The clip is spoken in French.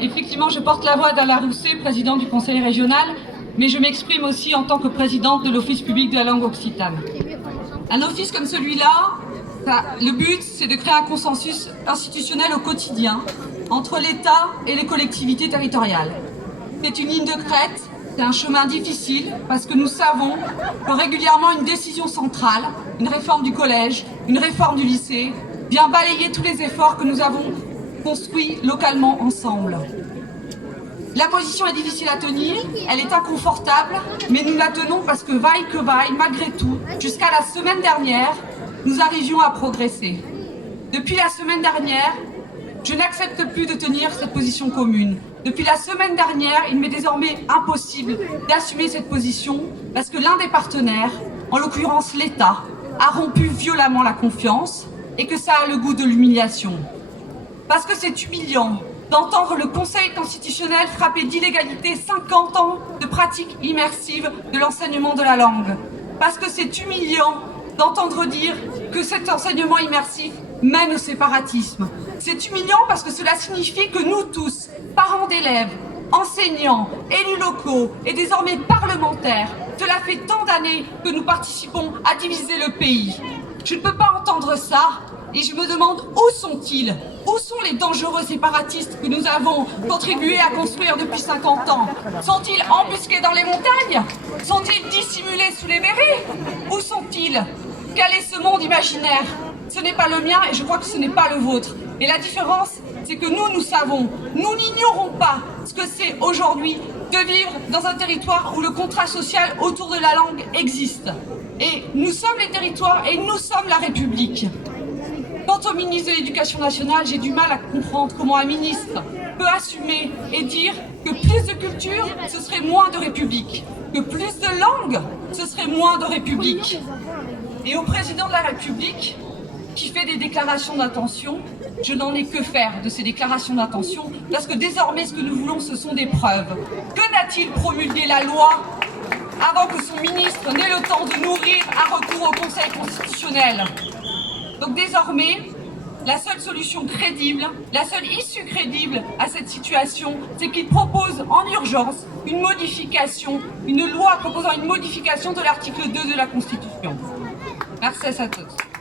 Effectivement, je porte la voix d'Alain Rousset, président du Conseil régional, mais je m'exprime aussi en tant que présidente de l'Office public de la langue occitane. Un office comme celui-là, le but, c'est de créer un consensus institutionnel au quotidien entre l'État et les collectivités territoriales. C'est une ligne de crête, c'est un chemin difficile parce que nous savons que régulièrement une décision centrale, une réforme du collège, une réforme du lycée, vient balayer tous les efforts que nous avons construits localement ensemble. La position est difficile à tenir, elle est inconfortable, mais nous la tenons parce que vaille que vaille, malgré tout, jusqu'à la semaine dernière, nous arrivions à progresser. Depuis la semaine dernière, je n'accepte plus de tenir cette position commune. Depuis la semaine dernière, il m'est désormais impossible d'assumer cette position parce que l'un des partenaires, en l'occurrence l'État, a rompu violemment la confiance et que ça a le goût de l'humiliation. Parce que c'est humiliant d'entendre le Conseil constitutionnel frapper d'illégalité 50 ans de pratique immersive de l'enseignement de la langue. Parce que c'est humiliant d'entendre dire que cet enseignement immersif mène au séparatisme. C'est humiliant parce que cela signifie que nous tous, parents d'élèves, enseignants, élus locaux et désormais parlementaires, cela fait tant d'années que nous participons à diviser le pays. Je ne peux pas entendre ça et je me demande où sont-ils? Où sont les dangereux séparatistes que nous avons contribué à construire depuis 50 ans? Sont-ils embusqués dans les montagnes? Sont-ils dissimulés sous les mairies? Où sont-ils? Quel est ce monde imaginaire? Ce n'est pas le mien et je crois que ce n'est pas le vôtre. Et la différence, c'est que nous savons, nous n'ignorons pas ce que c'est aujourd'hui de vivre dans un territoire où le contrat social autour de la langue existe. Et nous sommes les territoires et nous sommes la République. Quant au ministre de l'Éducation nationale, j'ai du mal à comprendre comment un ministre peut assumer et dire que plus de culture, ce serait moins de République, que plus de langue, ce serait moins de République. Et au président de la République, qui fait des déclarations d'intention, je n'en ai que faire de ces déclarations d'intention, parce que désormais, ce que nous voulons, ce sont des preuves. Que n'a-t-il promulgué la loi avant que son ministre n'ait le temps de nourrir un recours au Conseil constitutionnel? Donc désormais, la seule solution crédible, la seule issue crédible à cette situation, c'est qu'il propose en urgence une modification, une loi proposant une modification de l'article 2 de la Constitution. Merci à tous.